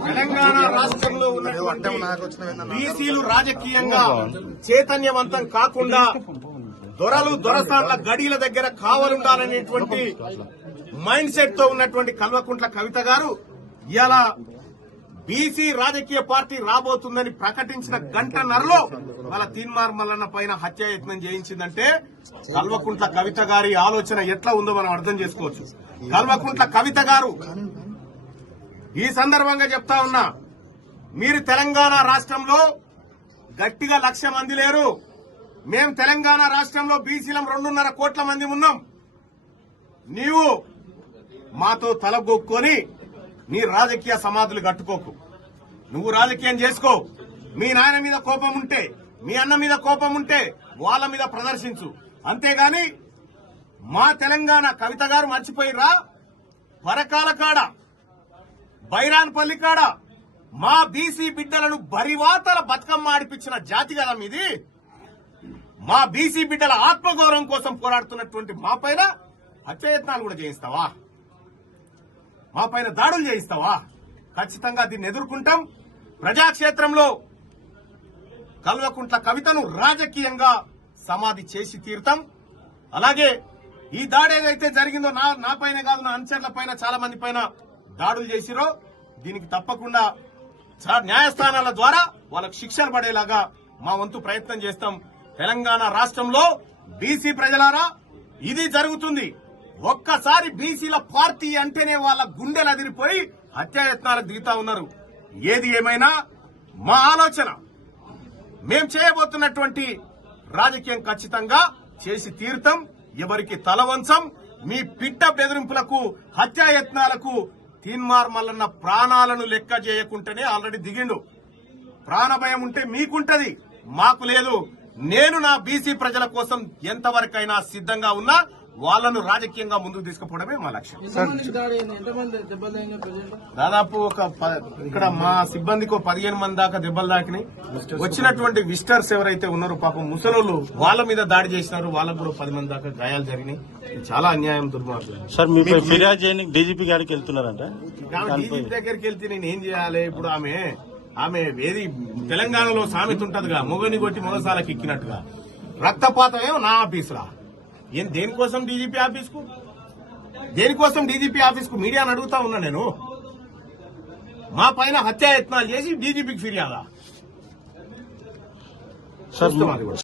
తెలంగాణ రాష్ట్రంలో ఉన్న బీసీలు రాజకీయంగా చైతన్యవంతం కాకుండా దొరలు దొరసాన్ల గడీల దగ్గర కావలుండాలనేటువంటి మైండ్ సెట్తో ఉన్నటువంటి కల్వకుంట్ల కవిత గారు ఇలా బీసీ రాజకీయ పార్టీ రాబోతుందని ప్రకటించిన గంటన్నరలో వాళ్ళ తీన్మార్ మల్లన్న పైన హత్యాయత్నం చేయించిందంటే కల్వకుంట్ల కవిత గారి ఆలోచన ఎట్లా ఉందో మనం అర్థం చేసుకోవచ్చు. కల్వకుంట్ల కవిత గారు ఈ సందర్భంగా చెప్తా ఉన్నా మీరు తెలంగాణ రాష్ట్రంలో గట్టిగా లక్ష మంది లేరు. మేం తెలంగాణ రాష్ట్రంలో బీసీలం రెండున్నర కోట్ల మంది ఉన్నాం. నీవు మాతో తలగొక్కొని నీ రాజకీయ సమాధులు కట్టుకోకు. నువ్వు రాజకీయం చేసుకో. మీ నాయన మీద కోపం ఉంటే మీ అన్న మీద కోపం ఉంటే వాళ్ళ మీద ప్రదర్శించు. అంతేగాని మా తెలంగాణ కవిత గారు మర్చిపోయిరా పరకాల కాడ బైరాన్పల్లి కాడ మా బీసీ బిడ్డలను బరివాతల బతుకమ్మ ఆడిపించిన జాతి కదా మీది. మా బీసీ బిడ్డల ఆత్మగౌరవం కోసం పోరాడుతున్నటువంటి మా పైన హత్యయత్నాలు కూడా చేయిస్తావా? మా పైన దాడులు చేయిస్తావా? ఖచ్చితంగా దీన్ని ఎదుర్కొంటాం. ప్రజాక్షేత్రంలో కల్వకుంట్ల కవితను రాజకీయంగా సమాధి చేసి తీరుతాం. అలాగే ఈ దాడి ఏదైతే జరిగిందో నా నా పైన కాదు నా అనుచరుల పైన చాలా మంది పైన దాడులు చేసిరో దీనికి తప్పకుండా న్యాయస్థానాల ద్వారా వాళ్ళకు శిక్షలు పడేలాగా మా వంతు ప్రయత్నం చేస్తాం. తెలంగాణ రాష్ట్రంలో బీసీ ప్రజలారా ఇది జరుగుతుంది. ఒక్కసారి బీసీల పార్టీ అంటేనే వాళ్ళ గుండెలు అదిరిపోయి హత్యాయత్నాలకు దిగుతా ఉన్నారు. ఏది ఏమైనా మా ఆలోచన. మేం చేయబోతున్నటువంటి రాజకీయం ఖచ్చితంగా చేసి తీరుతాం. ఎవరికి తలవంచం మీ పిట్ట బెదిరింపులకు హత్యాయత్నాలకు తీన్మార్ మల్లన్న ప్రాణాలను లెక్క చేయకుంటేనే ఆల్రెడీ దిగిండు. ప్రాణభయం ఉంటే మీకుంటది మాకు లేదు. నేను నా బీసీ ప్రజల కోసం ఎంతవరకైనా సిద్ధంగా ఉన్నా వాళ్ళను రాజకీయంగా ముందుకు తీసుకుపోవడమే మా లక్ష్యం. దాదాపు ఒక ప- ఇక్కడ మా సిబ్బందికి పదిహేను మంది దాకా దెబ్బలు దాకినాయి వచ్చినటువంటి విజిటర్స్ ఎవరైతే ఉన్నారో పాపం ముసలోళ్ళు వాళ్ళ మీద దాడి చేసినారు. వాళ్ళకు కూడా పది మంది దాకా గాయాలు జరిగినాయి. చాలా అన్యాయం దుర్మార్గం. సార్ ఫిర్యాదు చేయడానికి డీజీపీ గారికి వెళ్తున్నారంట? డీజీపీ దగ్గరికి వెళ్తే నేను ఏం చేయాలి? ఇప్పుడు ఆమె ఆమె ఏది తెలంగాణలో సామెత ఉంటదిగా. మొగని కొట్టి మొగసాలకు ఎక్కినట్టుగా. రక్తపాతం ఏమో నా ఆఫీసులా ఏం దేనికోసం డీజీపీ ఆఫీస్కు దేనికోసం డీజీపీ ఆఫీస్కు మీడియాని అడుగుతా ఉన్నా నేను? మా పైన హత్యాయత్నాలు చేసి డీజీపీకి ఫిర్యాదా?